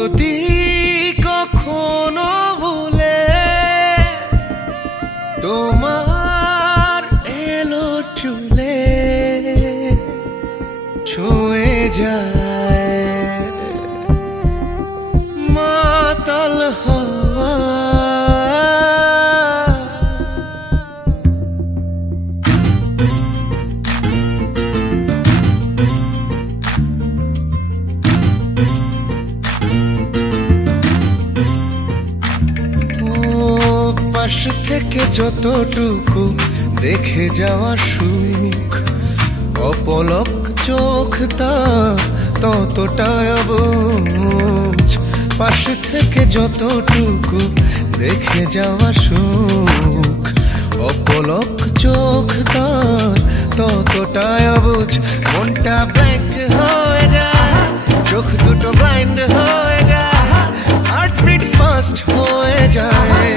যদি কখনো ভুলে তোমার এলো চুলে ছুঁয়ে যায় মাতাল হওয়া পাশ থেকে যতটুকু দেখে যাওয়া সুখ অপলক চোখ তার ততটাই অবুঝ পাশ থেকে যতটুকু দেখে যাওয়া সুখ অপলক চোখ তার ততটাই অবুঝ মনটা ব্ল্যাঙ্ক হয়ে যায় চোখ দুটো ব্লাইন্ড হয়ে যায় হার্টবিট ফাস্ট হয়ে যায়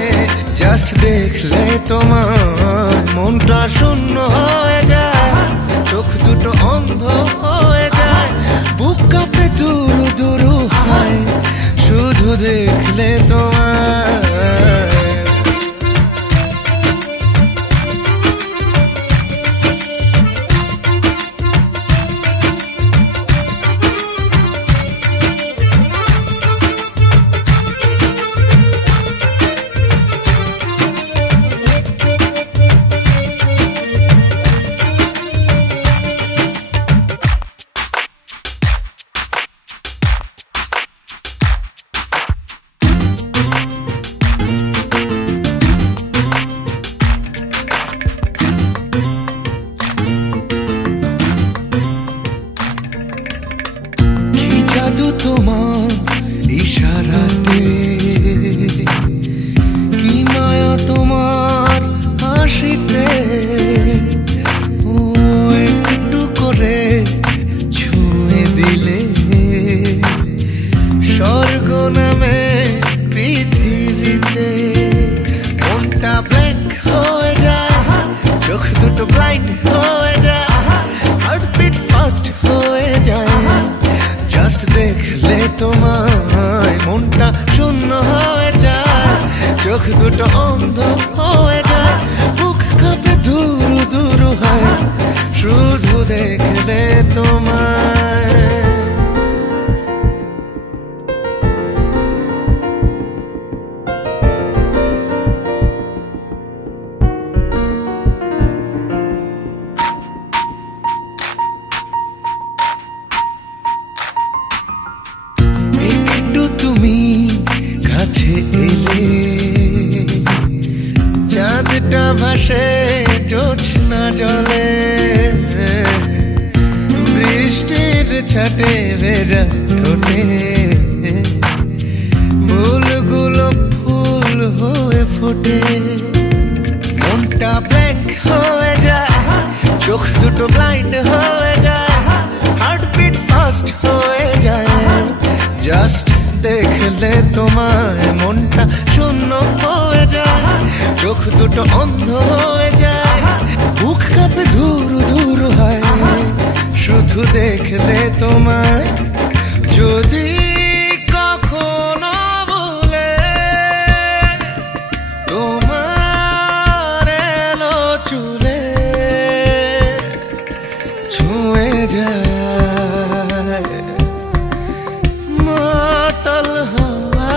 জাস্ট দেখলে তোমার মনটা শূন্য হয়ে যায় চোখ দুটো অন্ধ হয়ে যায় বুক কাঁপে দুরু দুরু হয় শুধু দেখলে তোমার জাদু তোমার ইশারাতে কি মায়া তোমার হাসিতে ও একটু করে ছুঁয়ে দিলে স্বর্গ নামে পৃথিবীতে মনটা ব্ল্যাঙ্ক হয়ে যায় চোখ দুটো ব্লাইন্ড হয়ে যায় হার্টবিট ফাস্ট হয়ে যায় জাস্ট দেখলে তোমায় মনটা শূন্য হয়ে যায় চোখ দুটো অন্ধ হয়ে যায় বুক কাঁপে দুরু দুরু হয় শুধু দেখলে তোমায় তুমি কাছে এলে চাঁদটা ভাসে জোছনা জলে বৃষ্টির ছাটে ভেজা ঠোঁটে ফুলগুলো ফুল হয়ে ফোটে মনটা ব্ল্যাঙ্ক হয়ে যায় চোখ দুটো ব্লাইন্ড হয়ে যায় হার্টবিট ফাস্ট হয়ে যায় জাস্ট দেখলে তোমায় মনটা শূন্য হয়ে যায় চোখ দুটো অন্ধ হয়ে যায় বুক কাঁপে ধুরু ধুরু হয় শুধু দেখলে তোমায় যদি কখনো ভুলে তোমার এলো চুলে ছুঁয়ে যায় মাতাল হওয়া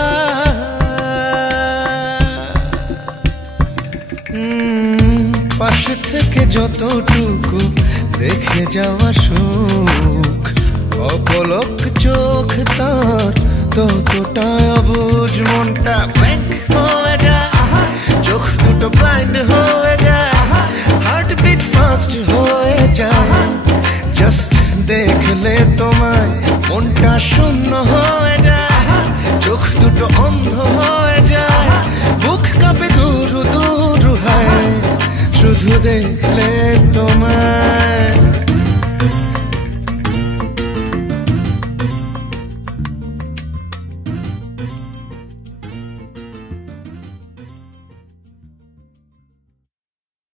পাশ থেকে যতটুকু দেখে যাওয়া সুখ অপলক চোখ তার ততটাই অবুঝ মনটা ব্ল্যাঙ্ক হয়ে যায় চোখ দুটো ব্লাইন্ড হয়ে যায় হার্টবিট ফাস্ট হয়ে যায় জাস্ট দেখলে তোমায় মনটা শূন্য হয়ে যায় চোখ দুটো অন্ধ হয়ে যায় বুক কাঁপে দুরু দুরু হয় শুধু দেখলে তোমায়